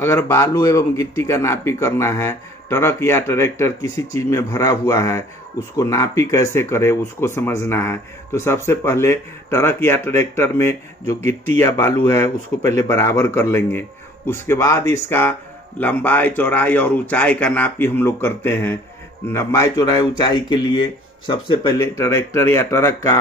अगर बालू एवं गिट्टी का नापी करना है, ट्रक या ट्रैक्टर किसी चीज़ में भरा हुआ है, उसको नापी कैसे करें उसको समझना है। तो सबसे पहले ट्रक या ट्रैक्टर में जो गिट्टी या बालू है उसको पहले बराबर कर लेंगे। उसके बाद इसका लंबाई, चौड़ाई और ऊंचाई का नापी हम लोग करते हैं। लंबाई, चौड़ाई, ऊंचाई के लिए सबसे पहले ट्रैक्टर या ट्रक का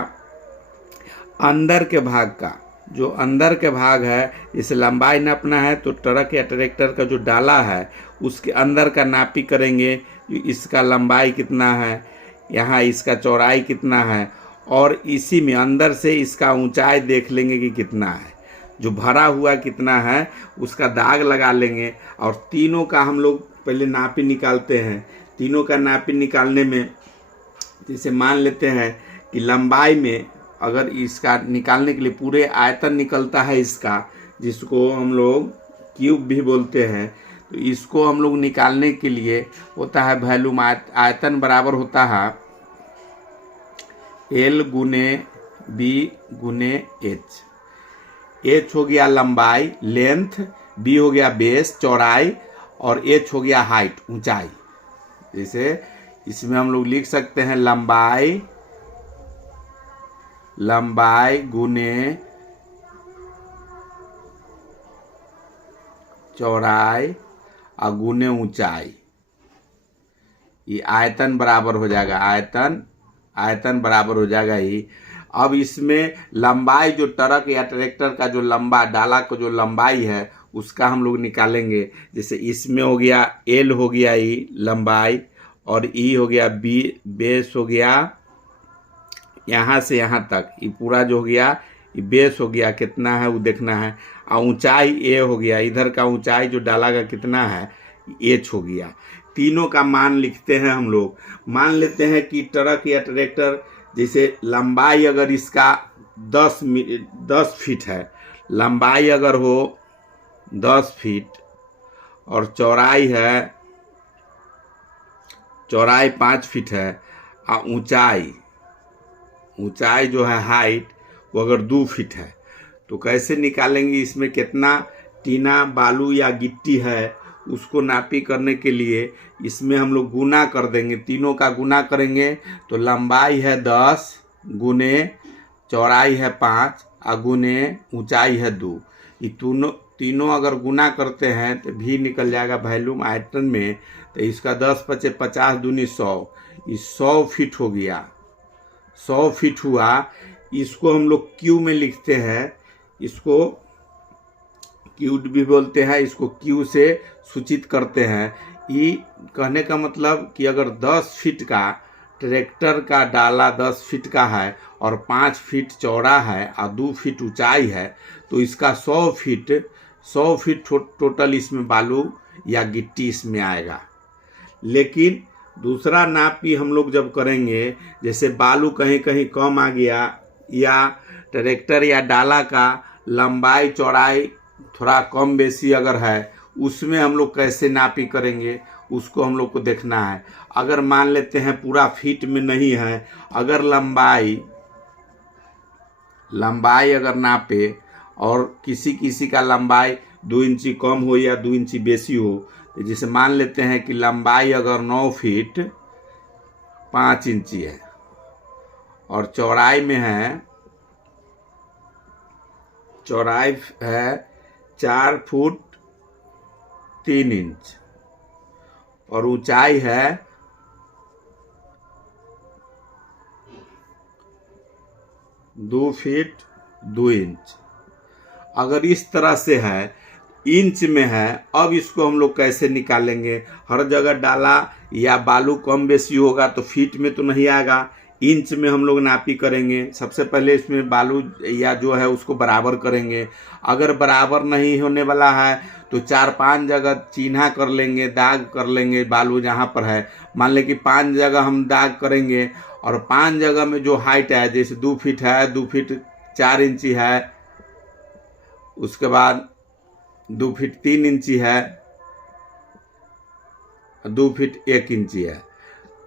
अंदर के भाग का, जो अंदर के भाग है, इसे लंबाई नापना है तो ट्रक या ट्रैक्टर का जो डाला है उसके अंदर का नापी करेंगे। इसका लंबाई कितना है, यहाँ इसका चौड़ाई कितना है, और इसी में अंदर से इसका ऊंचाई देख लेंगे कि कितना है, जो भरा हुआ कितना है उसका दाग लगा लेंगे। और तीनों का हम लोग पहले नापी निकालते हैं। तीनों का नापी निकालने में जैसे मान लेते हैं कि लंबाई में अगर इसका निकालने के लिए पूरे आयतन निकलता है इसका, जिसको हम लोग क्यूब भी बोलते हैं, तो इसको हम लोग निकालने के लिए होता है वॉल्यूम, आयतन बराबर होता है L गुने B गुने H। H हो गया लंबाई, लेंथ, B हो गया बेस, चौड़ाई, और H हो गया हाइट, ऊंचाई। जैसे इसमें हम लोग लिख सकते हैं लंबाई गुने चौड़ाई और गुने ऊंचाई, ये आयतन बराबर हो जाएगा, आयतन बराबर हो जाएगा ही। अब इसमें लंबाई, जो ट्रक या ट्रैक्टर का जो लंबा डाला को जो लंबाई है उसका हम लोग निकालेंगे। जैसे इसमें हो गया L हो गया ई लंबाई, और E हो गया B बेस हो गया, यहाँ से यहाँ तक ये पूरा जो हो गया ये बेस हो गया, कितना है वो देखना है। और ऊंचाई A हो गया, इधर का ऊंचाई जो डाला का कितना है H हो गया। तीनों का मान लिखते हैं हम लोग। मान लेते हैं कि ट्रक या ट्रैक्टर, जैसे लंबाई अगर इसका 10 फीट है, लंबाई अगर हो 10 फीट और चौड़ाई 5 फीट है, और ऊंचाई जो है हाइट वो अगर 2 फीट है, तो कैसे निकालेंगे? इसमें कितना टीना, बालू या गिट्टी है उसको नापी करने के लिए इसमें हम लोग गुना कर देंगे। तीनों का गुना करेंगे तो लंबाई है 10 गुने चौड़ाई है 5 और गुने ऊंचाई है 2। ये तीनों अगर गुना करते हैं तो भी निकल जाएगा वॉल्यूम आयतन में। तो इसका 10 पचे 50 दूनी 100, ये 100 फीट हो गया। 100 फीट हुआ। इसको हम लोग क्यू में लिखते हैं, इसको क्यूब भी बोलते हैं, इसको क्यू से सूचित करते हैं। ये कहने का मतलब कि अगर 10 फीट का ट्रैक्टर का डाला 10 फीट का है और 5 फीट चौड़ा है और 2 फीट ऊंचाई है, तो इसका 100 फीट टोटल इसमें बालू या गिट्टी इसमें आएगा। लेकिन दूसरा नापी हम लोग जब करेंगे, जैसे बालू कहीं कहीं कम आ गया या ट्रैक्टर या डाला का लंबाई चौड़ाई थोड़ा कम बेसी अगर है, उसमें हम लोग कैसे नापी करेंगे उसको हम लोग को देखना है। अगर मान लेते हैं पूरा फीट में नहीं है, अगर लंबाई अगर नापे और किसी का लंबाई 2 इंची कम हो या 2 इंची बेसी हो, तो जैसे मान लेते हैं कि लंबाई अगर 9 फीट 5 इंची है और चौड़ाई है 4 फुट 3 इंच और ऊंचाई है 2 फीट 2 इंच। अगर इस तरह से है, इंच में है, अब इसको हम लोग कैसे निकालेंगे? हर जगह डाला या बालू कम बेसी होगा तो फीट में तो नहीं आएगा, इंच में हम लोग नापी करेंगे। सबसे पहले इसमें बालू या जो है उसको बराबर करेंगे। अगर बराबर नहीं होने वाला है तो 4-5 जगह चिन्हा कर लेंगे, दाग कर लेंगे बालू जहाँ पर है। मान लें कि 5 जगह हम दाग करेंगे और 5 जगह में जो हाइट है, जैसे 2 फीट है, 2 फीट 4 इंची है, उसके बाद 2 फीट 3 इंची है, 2 फीट 1 इंची है।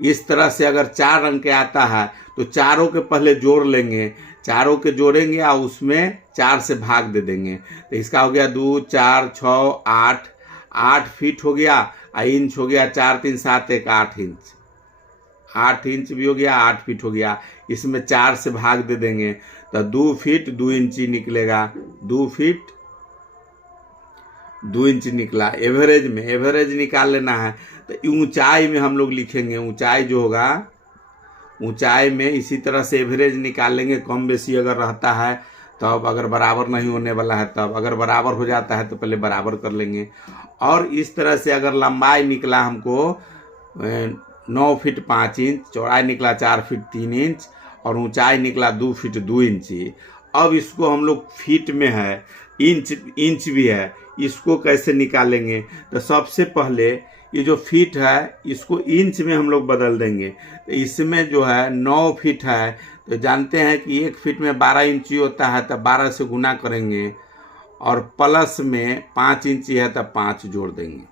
इस तरह से अगर 4 अंक के आता है तो चारों के पहले जोड़ लेंगे, चारों के जोड़ेंगे और उसमें 4 से भाग दे देंगे। तो इसका हो गया 2, 4, 6, 8 8 फीट हो गया, इंच हो गया 4 3 7 1 8 इंच, 8 इंच भी हो गया, 8 फीट हो गया। इसमें 4 से भाग दे देंगे तो 2 फीट 2 इंची निकलेगा, 2 फीट 2 इंच निकला। एवरेज निकाल लेना है तो ऊंचाई में हम लोग लिखेंगे, ऊंचाई जो होगा, ऊंचाई में इसी तरह से एवरेज निकाल लेंगे। कम बेसी अगर रहता है तब, अगर बराबर नहीं होने वाला है तब, अगर बराबर हो जाता है तो पहले बराबर कर लेंगे। और इस तरह से अगर लंबाई निकला हमको 9 फीट 5 इंच, चौड़ाई निकला 4 फीट 3 इंच और ऊंचाई निकला 2 फीट 2 इंची। अब इसको हम लोग फीट में है, इंच भी है, इसको कैसे निकालेंगे? तो सबसे पहले ये जो फीट है इसको इंच में हम लोग बदल देंगे। तो इसमें जो है 9 फीट है तो जानते हैं कि 1 फीट में 12 इंची होता है, तो 12 से गुना करेंगे और प्लस में 5 इंची है तो 5 जोड़ देंगे।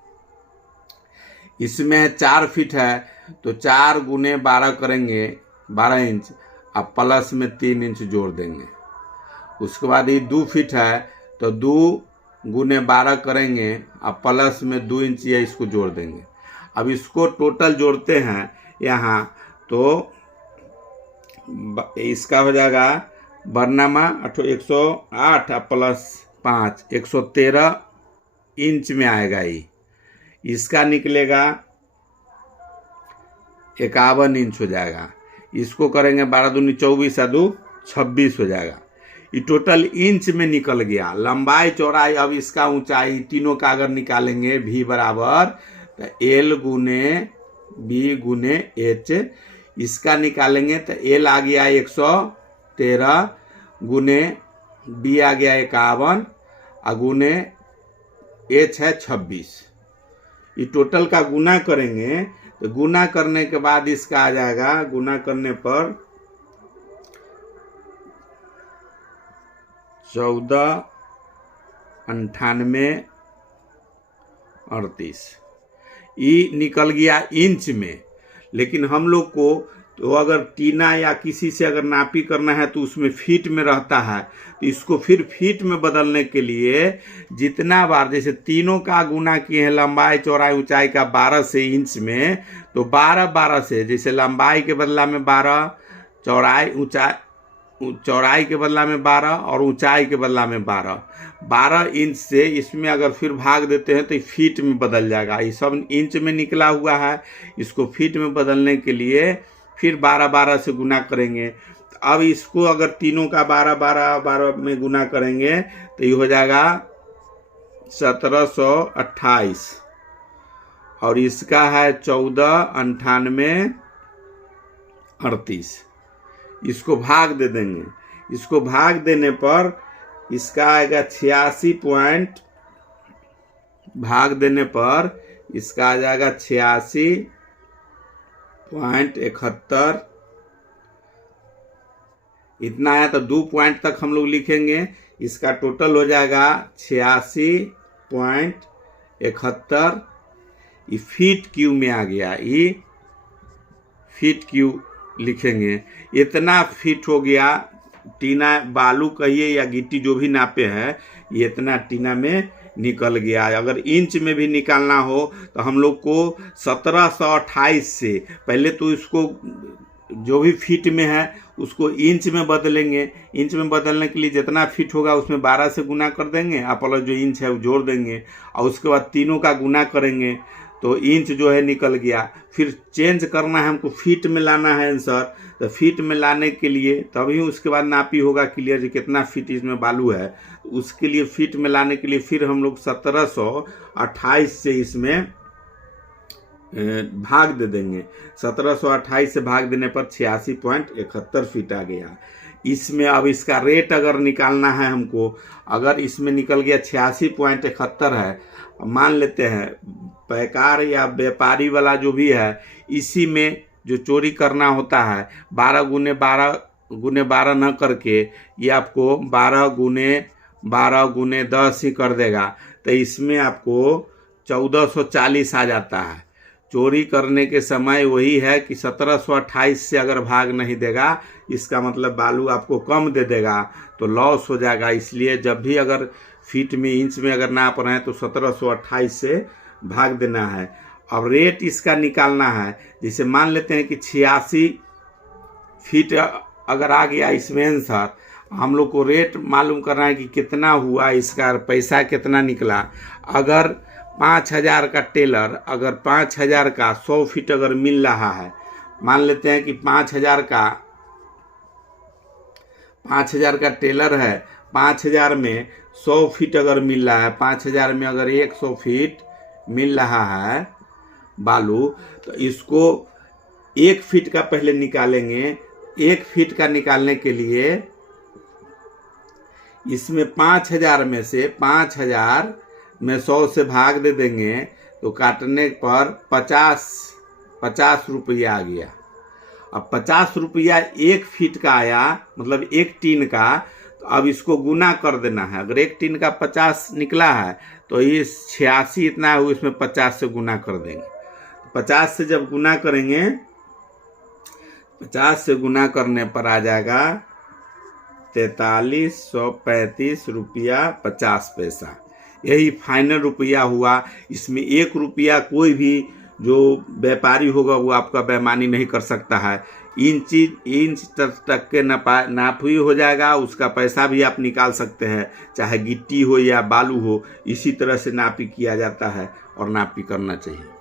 इसमें 4 फीट है तो 4 गुने 12 करेंगे 12 इंच, अब प्लस में 3 इंच जोड़ देंगे। उसके बाद ये 2 फीट है तो 2 गुने 12 करेंगे, अब प्लस में 2 इंच है, इसको जोड़ देंगे। अब इसको टोटल जोड़ते हैं यहाँ तो इसका हो जाएगा बरनामा 108 प्लस 5 113 इंच में आएगा। ये इसका निकलेगा 51 इंच हो जाएगा। इसको करेंगे 12 दूनी 24 2 26 हो जाएगा। ये टोटल इंच में निकल गया। लंबाई चौड़ाई, अब इसका ऊंचाई तीनों का अगर निकालेंगे भी बराबर तो एल गुने बी गुने एच, इसका निकालेंगे तो एल आ गया 113 गुने बी आ गया 51 और गुने एच है 26। ये टोटल का गुना करेंगे तो गुना करने के बाद इसका आ जाएगा, गुना करने पर 14 98 38 ये निकल गया इंच में। लेकिन हम लोग को तो अगर टीना या किसी से अगर नापी करना है तो उसमें फीट में रहता है, तो इसको फिर फीट में बदलने के लिए जितना बार, जैसे तीनों का गुना किए हैं लंबाई चौड़ाई ऊंचाई का 12 से इंच में, तो 12 से, जैसे लंबाई के बदला में 12, चौड़ाई के बदला में 12 और ऊंचाई के बदला में 12 इंच से इसमें अगर फिर भाग देते हैं तो फीट में बदल जाएगा। ये सब इंच में निकला हुआ है, इसको फीट में बदलने के लिए फिर 12 से गुना करेंगे। अब इसको अगर तीनों का 12 में गुना करेंगे तो ये हो जाएगा 1728 और इसका है 14 98 38। इसको भाग दे देंगे। इसको भाग देने पर इसका आएगा 86 पॉइंट, भाग देने पर इसका आ जाएगा 86.71। इतना है तो 2 पॉइंट तक हम लोग लिखेंगे। इसका टोटल हो जाएगा 86.71। ये फीट क्यू में आ गया, ये फीट क्यू लिखेंगे। इतना फीट हो गया। टीना बालू कहिए या गिट्टी जो भी नापे हैं, ये इतना टीना में निकल गया। अगर इंच में भी निकालना हो तो हम लोग को 1728 से पहले तो इसको जो भी फीट में है उसको इंच में बदलेंगे। इंच में बदलने के लिए जितना फीट होगा उसमें 12 से गुना कर देंगे और प्लस जो इंच है वो जोड़ देंगे और उसके बाद तीनों का गुना करेंगे तो इंच जो है निकल गया। फिर चेंज करना है हमको, फीट में लाना है आंसर, तो फीट में लाने के लिए तभी उसके बाद नापी होगा क्लियर जो कितना फीट इसमें बालू है। उसके लिए फीट में लाने के लिए फिर हम लोग 1728 से इसमें भाग दे देंगे। 1728 से भाग देने पर 86.71 फीट आ गया। इसमें अब इसका रेट अगर निकालना है हमको, अगर इसमें निकल गया 86.71 है, मान लेते हैं पैकार या व्यापारी वाला जो भी है, इसी में जो चोरी करना होता है 12 गुने 12 न करके ये आपको 12 गुने 10 ही कर देगा, तो इसमें आपको 1440 आ जाता है। चोरी करने के समय वही है कि 1728 से अगर भाग नहीं देगा, इसका मतलब बालू आपको कम दे देगा तो लॉस हो जाएगा। इसलिए जब भी अगर फीट में इंच में अगर नाप रहे हैं तो 1728 से भाग देना है। अब रेट इसका निकालना है। जैसे मान लेते हैं कि 86 फीट अगर आ गया इसमें आंसर, हम लोग को रेट मालूम करना है कि कितना हुआ, इसका पैसा कितना निकला। अगर 5000 का टेलर, अगर 5000 का 100 फीट अगर मिल रहा है, मान लेते हैं कि 5000 का टेलर है, 5000 में 100 फीट अगर मिल रहा है, 5000 में अगर 100 फीट मिल रहा है बालू, तो इसको 1 फीट का पहले निकालेंगे। 1 फीट का निकालने के लिए इसमें 5000 में से 5000 में 100 से भाग दे देंगे तो काटने पर 50 रुपया आ गया। अब 50 रुपया 1 फीट का आया, मतलब 1 टीन का। तो अब इसको गुना कर देना है। अगर 1 टीन का 50 निकला है तो ये 86 इतना है, इसमें 50 से गुना कर देंगे। 50 से जब गुना करेंगे, 50 से गुना करने पर आ जाएगा 4335 रुपया 50 पैसा। यही फाइनल रुपया हुआ। इसमें 1 रुपया कोई भी जो व्यापारी होगा वो आपका बेईमानी नहीं कर सकता है। इंच तक के नाप ही हो जाएगा, उसका पैसा भी आप निकाल सकते हैं, चाहे गिट्टी हो या बालू हो। इसी तरह से नापी किया जाता है और नापी करना चाहिए।